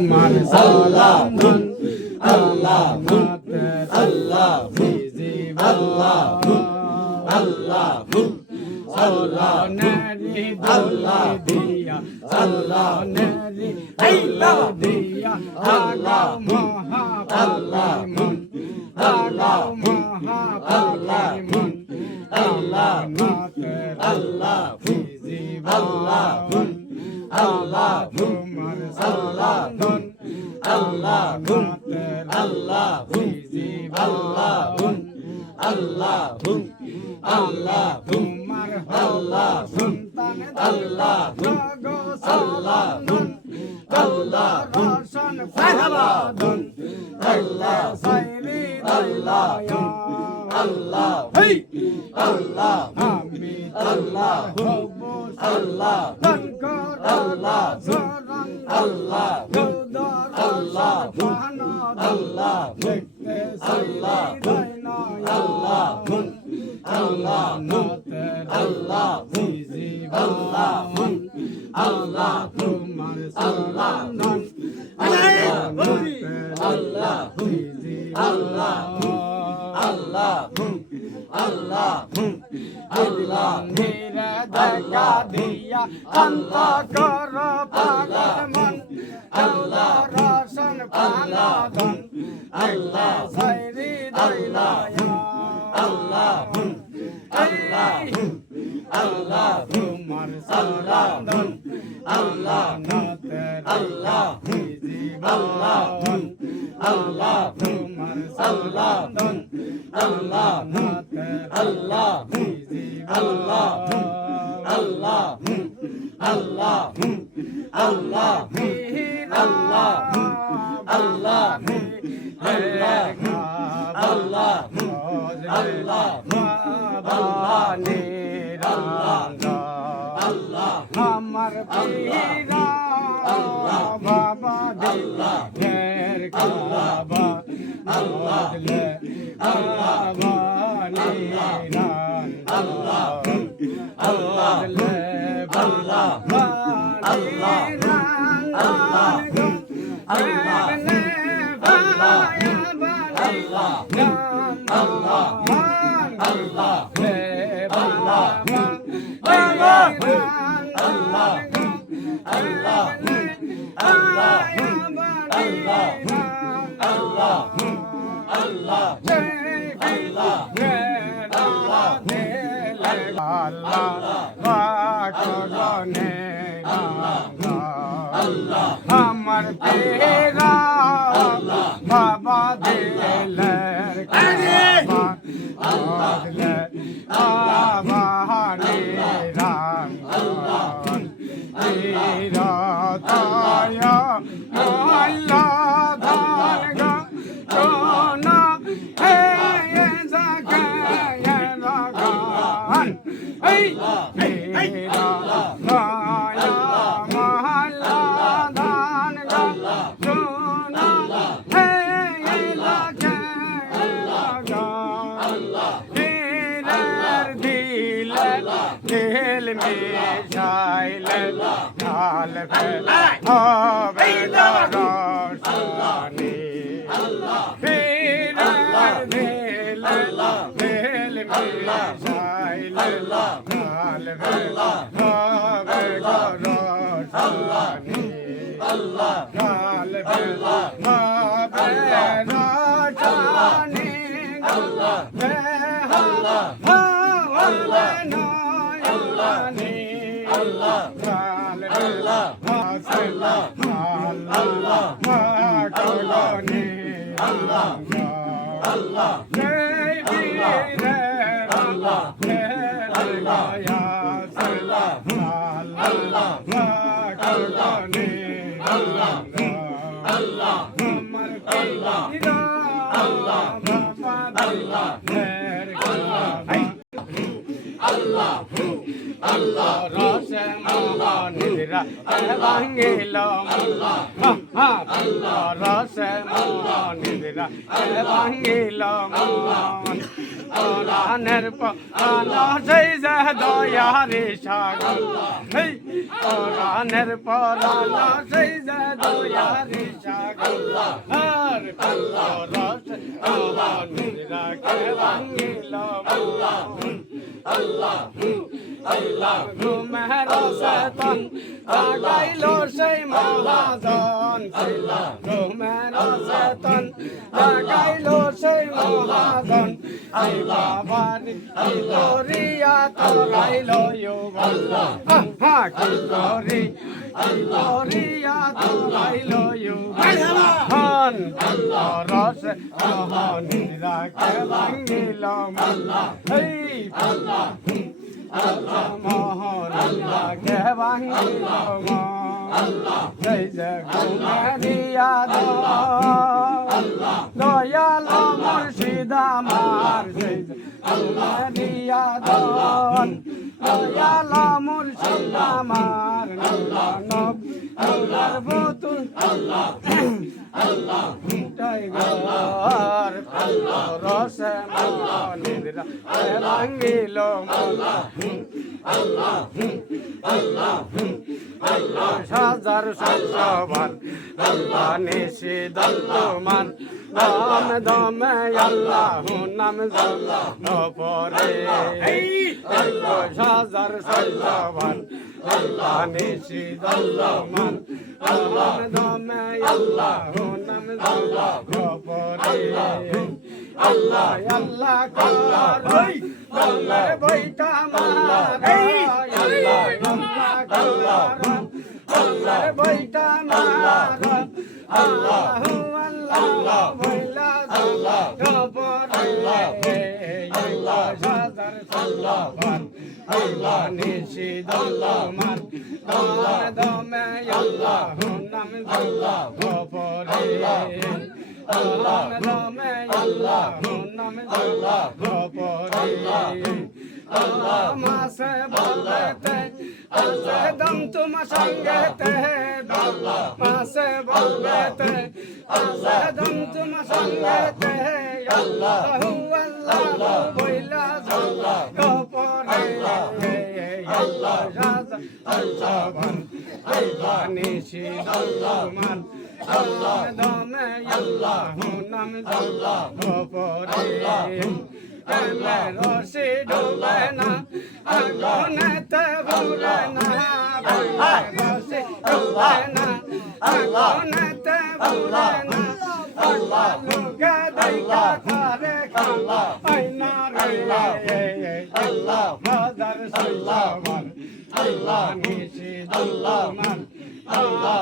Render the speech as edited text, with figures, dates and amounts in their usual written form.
তোমার সালাম আল্লাহ আল্লাহ আল্লাহ আল্লাহ আল্লাহ নারী আল্লাহ দিয়া আল্লাহ নারী আল্লাহ দিয়া আল্লাহ মহা আল্লাহ মন আল্লাহ মহা আল্লাহ মন আল্লাহ আল্লাহ আল্লাহ আল্লাহ তোমার সালাম আল্লাহ আল্লাহ আল্লাহ আল্লাহ আল্লাহ তোমার আল্লাহ সন্তান আল্লাহ গো সালাম আল্লাহ রোশন ফাহলাদন আল্লাহ সাইরি আল্লাহ আল্লাহ হে আল্লাহ আমি আল্লাহ আল্লাহ তনকর আল্লাহ সরন আল্লাহ গৌদর আল্লাহ আল্লাহ দেখতে আল্লাহ আল্লাহ আল্লাহ আল্লাহ আল্লাহ আল্লাহ তোমার সালাম আল্লাহ আল্লাহ আল্লাহ আল্লাহ আল্লাহ মেরা দেখা দিয়া অন্ত কর পাগল মন আল্লাহ রোশন ফাহলাদন আল্লাহ সাইরি দয়ায়া আল্লাহ আল্লাহ আল্লাহ তোমার সালাম আল্লাহ আল্লাহ আল্লাহ আল্লাহ তোমার সালাম আল্লাহ আল্লাহ আল্লাহ আল্লাহ আল্লাহ আল্লাহ আল্লাহ আল্লাহ আল্লাহ আল্লাহ আল্লাহ আমার পীরা বাবা আল্লাহ ঘের কাবা আল্লাহ আল্লাহ আল্লাহ আল্লাহ আল্লাহ আমার তেরা বাবা দিলের কাবা বাবা নিরান তেরা তায়া আল্লাহ ধান গোনা হে জাগায় রাগান এই তেরা পরাণের পরাণ সেই যে দয়ারি সাগর আর রস মোহনের রাখে ভাঙিল ঘুমের সেতন লাগাইল সেই মহাজন ঘুমের সেতন লাগাইল সেই মহাজন এই বাবার করিয়া তোরাইল কি করিয়া তোরাইল হন রস মোহনের রাখে ভাঙিল মোহন রাখে ভাঙিল জয় জয় ঘুমেরিয়া দয়াল মুর্শিদ আমার জয় জয় ঘুমেরিয়া দয়াল মুর্শিদ আমার নূরের বোতল টাইগার রসে মোহনের রাখে ভাঙিল হাজার সবার নিশি দলমান নাম দমে আল্লাহ নাম পরে হাজার সবার নিশি দলমান নাম দমে আল্লাহ নাম পরে আল্লাহ আল্লাহ কর দমে বইটা মারা আল্লাহ বইটা মারা আল্লাহ আল্লাহ বইলা হাজার সাল্লাহ আল্লাহ নিশি দলমান দমে আল্লাহ নাম পরে দমে আল্লাহ নাম পরে মাসে বলতে আসে দম তুম সঙ্গেতে মাসে বলতে আসে দম তুম সঙ্গেতে আল্লাহ আল্লাহ বইলা কপরে আল্লাহ রাজা আল্লাহ নিশি দলমান দমে আল্লাহ নাম পরে রসি ডুবে না আগুনেতে ভুলে না রসি ডুবে না আগুনেতে ভুলে না লোকে দেখা খারে খালা আইনা রে আল্লাহ হাজার সাল্লাহ আল্লাহ নিশি দলমান আল্লাহ